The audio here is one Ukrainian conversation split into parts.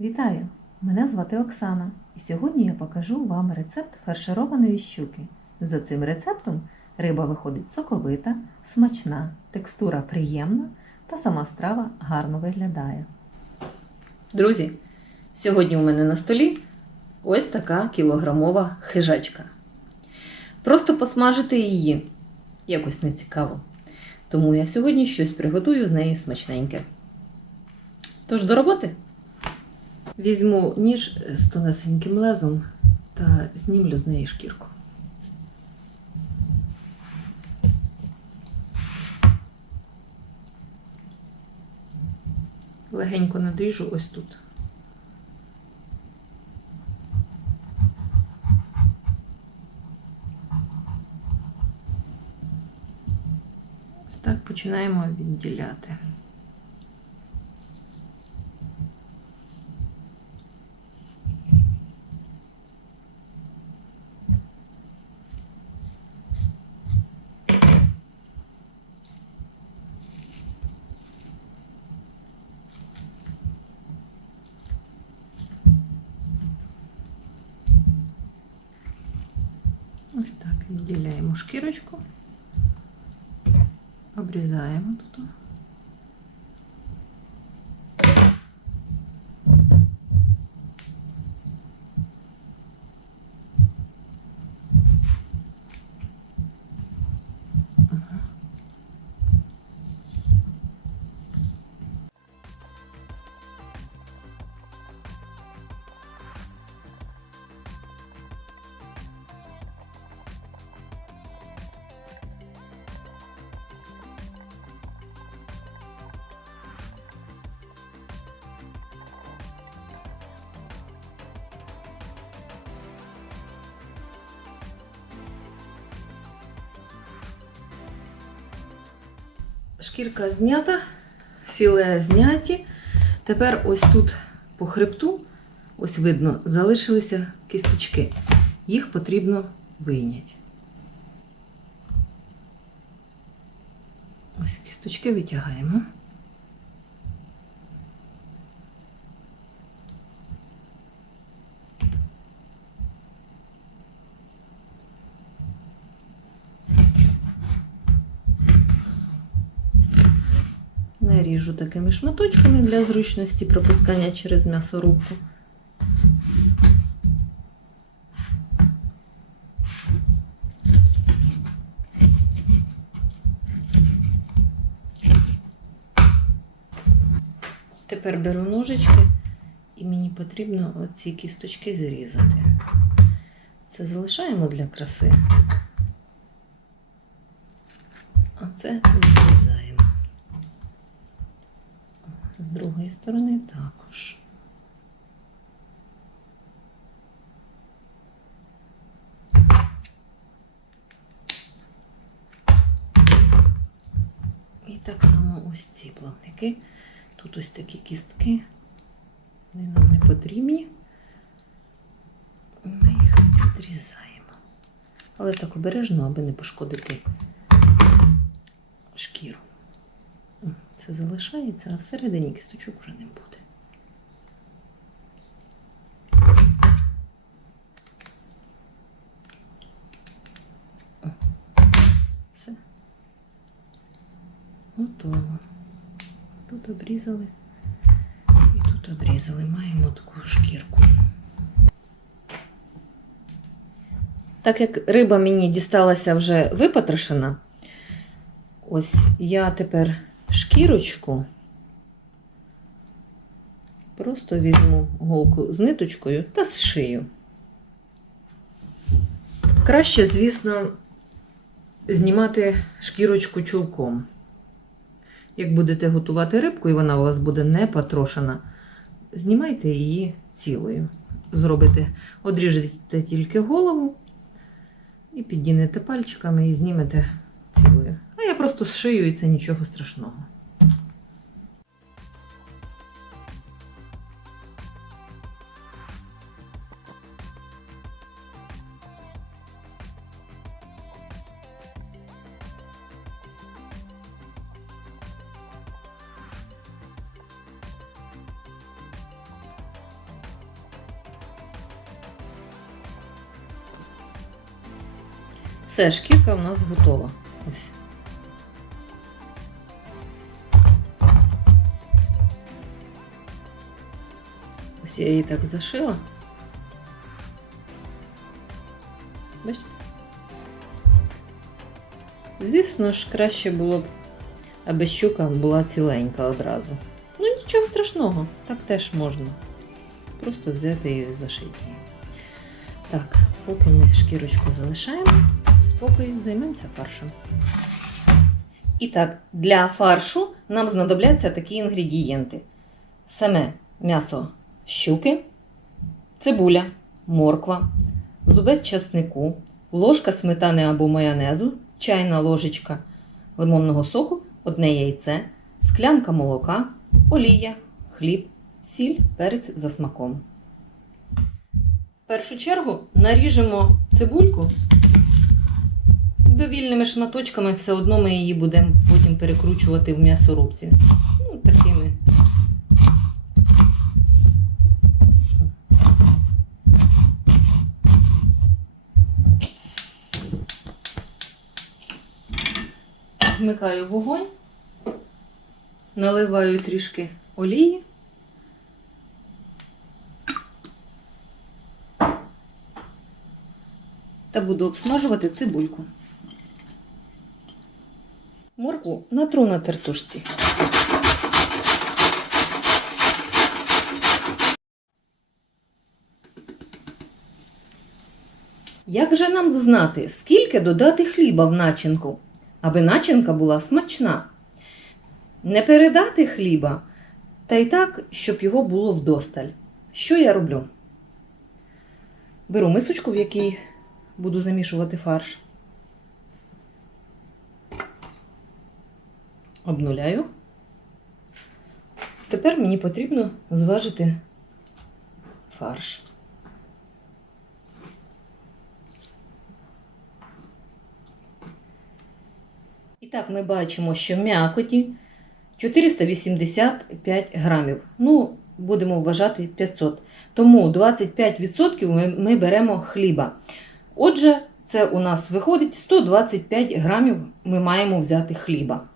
Вітаю! Мене звати Оксана, і сьогодні я покажу вам рецепт фаршированої щуки. За цим рецептом риба виходить соковита, смачна, текстура приємна та сама страва гарно виглядає. Друзі, сьогодні у мене на столі ось така кілограмова хижачка. Просто посмажити її якось не цікаво. Тому я сьогодні щось приготую з неї смачненьке. Тож до роботи. Візьму ніж з тонесеньким лезом та знімлю з неї шкірку. Легенько надріжу ось тут. Ось так починаємо відділяти. Ось так відділяємо шкірочку, обрізаємо тут. Шкірка знята, філе зняті. Тепер ось тут по хребту, ось видно, залишилися кісточки. Їх потрібно вийняти. Ось кісточки витягаємо. Наріжу такими шматочками для зручності пропускання через м'ясорубку. Тепер беру ножички і мені потрібно оці кісточки зрізати. Це залишаємо для краси, а це відрізаємо. Другої сторони також. І так само ось ці плавники. Тут ось такі кістки. Вони нам не потрібні. Ми їх відрізаємо. Але так обережно, аби не пошкодити шкіру. Це залишається, а всередині кісточок вже не буде. О, Все. Готово. Тут обрізали і тут обрізали. Маємо таку шкірку. Так як риба мені дісталася вже випотрошена, ось я тепер шкірочку просто візьму голку з ниточкою та зшию. Краще, звісно, знімати шкірочку чулком. Як будете готувати рибку, і вона у вас буде не потрошена, знімайте її цілою. Зробите, одріжете тільки голову і піддінете пальчиками і знімете просто зшию і це нічого страшного. Все, шкірка у нас готова. Ось. Ось я її так зашила. Бачите? Звісно ж, краще було б, аби щука була ціленька одразу. Ну нічого страшного, так теж можна. Просто взяти і зашити. Так, поки ми шкірочку залишаємо, спокій займемося фаршем. І так, для фаршу нам знадобляться такі інгредієнти: саме м'ясо щуки, цибуля, морква, зубець часнику, ложка сметани або майонезу, чайна ложечка лимонного соку, одне яйце, склянка молока, олія, хліб, сіль, перець за смаком. В першу чергу наріжемо цибульку довільними шматочками, все одно ми її будемо потім перекручувати в м'ясорубці. Ну, такими. Вмикаю вогонь, наливаю трішки олії. Та буду обсмажувати цибульку. Моркву натру на тертушці. Як же нам знати, скільки додати хліба в начинку, аби начинка була смачна? Не передати хліба, та й так, щоб його було вдосталь. Що я роблю? Беру мисочку, в якій буду замішувати фарш. Обнуляю. Тепер мені потрібно зважити фарш. Так ми бачимо, що м'якоті 485 грамів. Ну, будемо вважати 500. Тому 25% ми, ми беремо хліба. Отже, це у нас виходить 125 грамів ми маємо взяти хліба.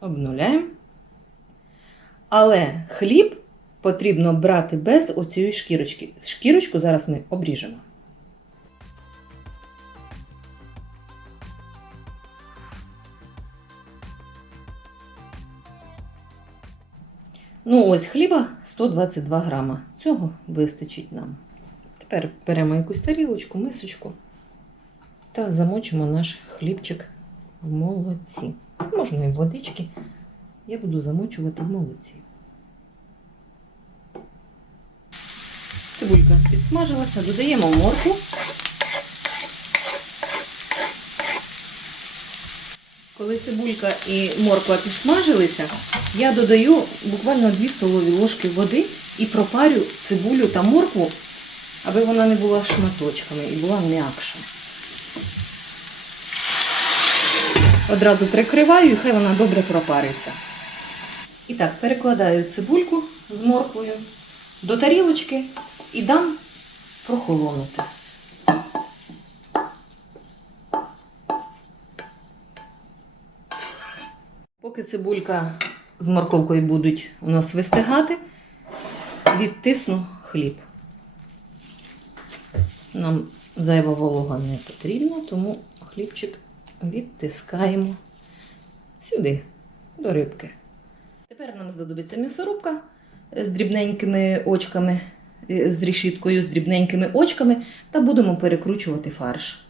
Обнуляємо. Але хліб потрібно брати без оцієї шкірочки. Шкірочку зараз ми обріжемо. Ну, ось хліба 122 грама. Цього вистачить нам. Тепер беремо якусь тарілочку, мисочку та замочимо наш хлібчик в молоці. Можна і водички. Я буду замочувати в молоці. Цибулька підсмажилася, додаємо морку. Коли цибулька і морква підсмажилися, я додаю буквально 2 столові ложки води і пропарю цибулю та моркву, аби вона не була шматочками і була м'якша. Одразу прикриваю і хай вона добре пропариться. І так, перекладаю цибульку з морквою до тарілочки і дам прохолонути. Поки цибулька з морковкою будуть у нас вистигати, відтисну хліб. Нам зайва волога не потрібна, тому хлібчик відтискаємо сюди, до рибки. Тепер нам знадобиться м'ясорубка з дрібненькими очками, з рішіткою, з дрібненькими очками, та будемо перекручувати фарш.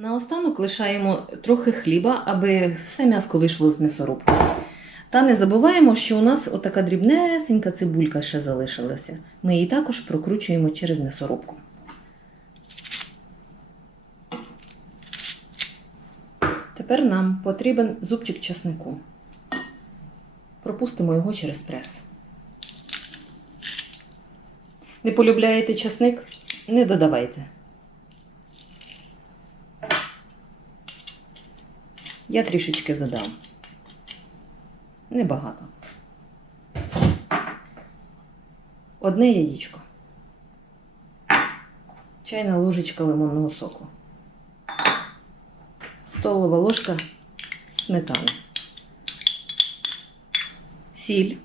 Наостанок лишаємо трохи хліба, аби все м'яско вийшло з м'ясорубки. Та не забуваємо, що у нас отака дрібнесенька цибулька ще залишилася. Ми її також прокручуємо через м'ясорубку. Тепер нам потрібен зубчик часнику. Пропустимо його через прес. Не полюбляєте часник? Не додавайте. Я трішечки додам. Небагато. одне яєчко, чайна ложечка лимонного соку, столова ложка сметани, сіль,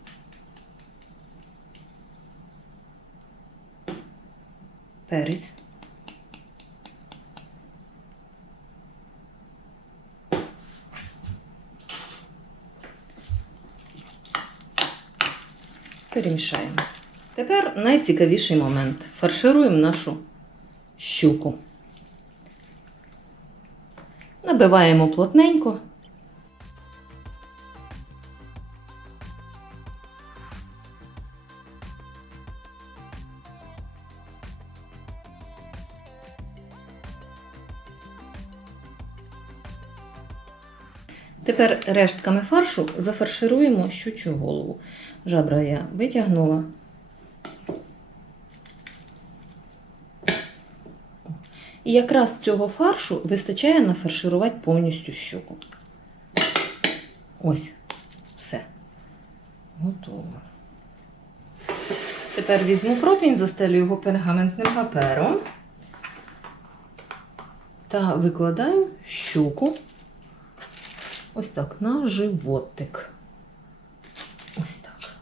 перець. Перемішаємо. Тепер найцікавіший момент. Фаршируємо нашу щуку. Набиваємо плотненько. Тепер рештками фаршу зафаршируємо щучу голову. Жабра я витягнула. І якраз цього фаршу вистачає нафарширувати повністю щуку. Ось, все. Готово. Тепер візьму противень, застелю його пергаментним папером та викладаю щуку ось так на животик. Ось так.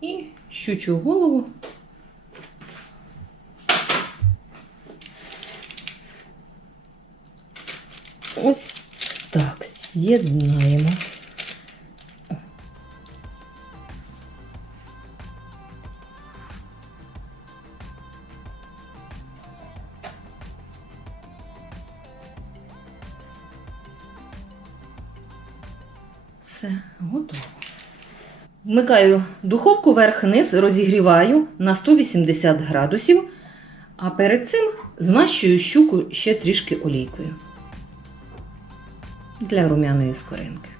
І щучу голову. Ось так з'єднаємо. Все, готово. Вмикаю духовку верх-низ, розігріваю на 180 градусів, а перед цим змащую щуку ще трішки олійкою для румяної скоринки.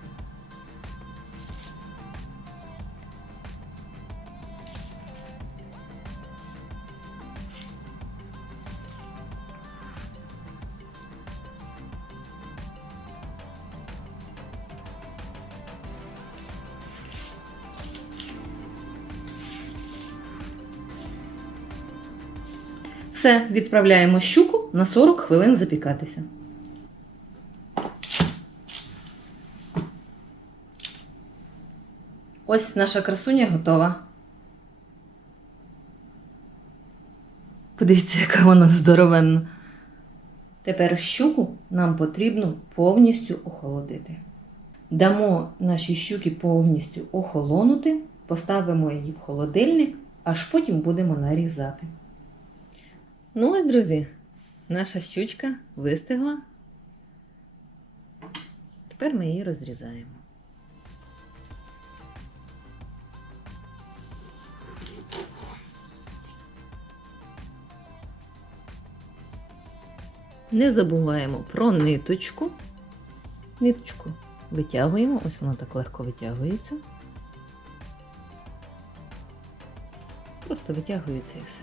Все, відправляємо щуку на 40 хвилин запікатися. Ось наша красуня готова. Подивіться, яка вона здоровенна. Тепер щуку нам потрібно повністю охолодити. Дамо нашій щуки повністю охолонути, поставимо її в холодильник, аж потім будемо нарізати. Ну ось, друзі, наша щучка вистигла. Тепер ми її розрізаємо. Не забуваємо про ниточку. Ниточку витягуємо, ось вона так легко витягується. Просто витягується і все.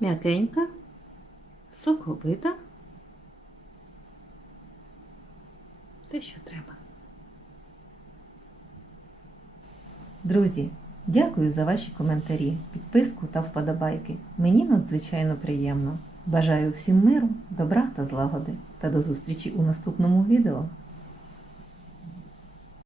М'якенька, соковита. Те, що треба. Друзі, дякую за ваші коментарі, підписку та вподобайки. Мені надзвичайно приємно. Бажаю всім миру, добра та злагоди. Та до зустрічі у наступному відео.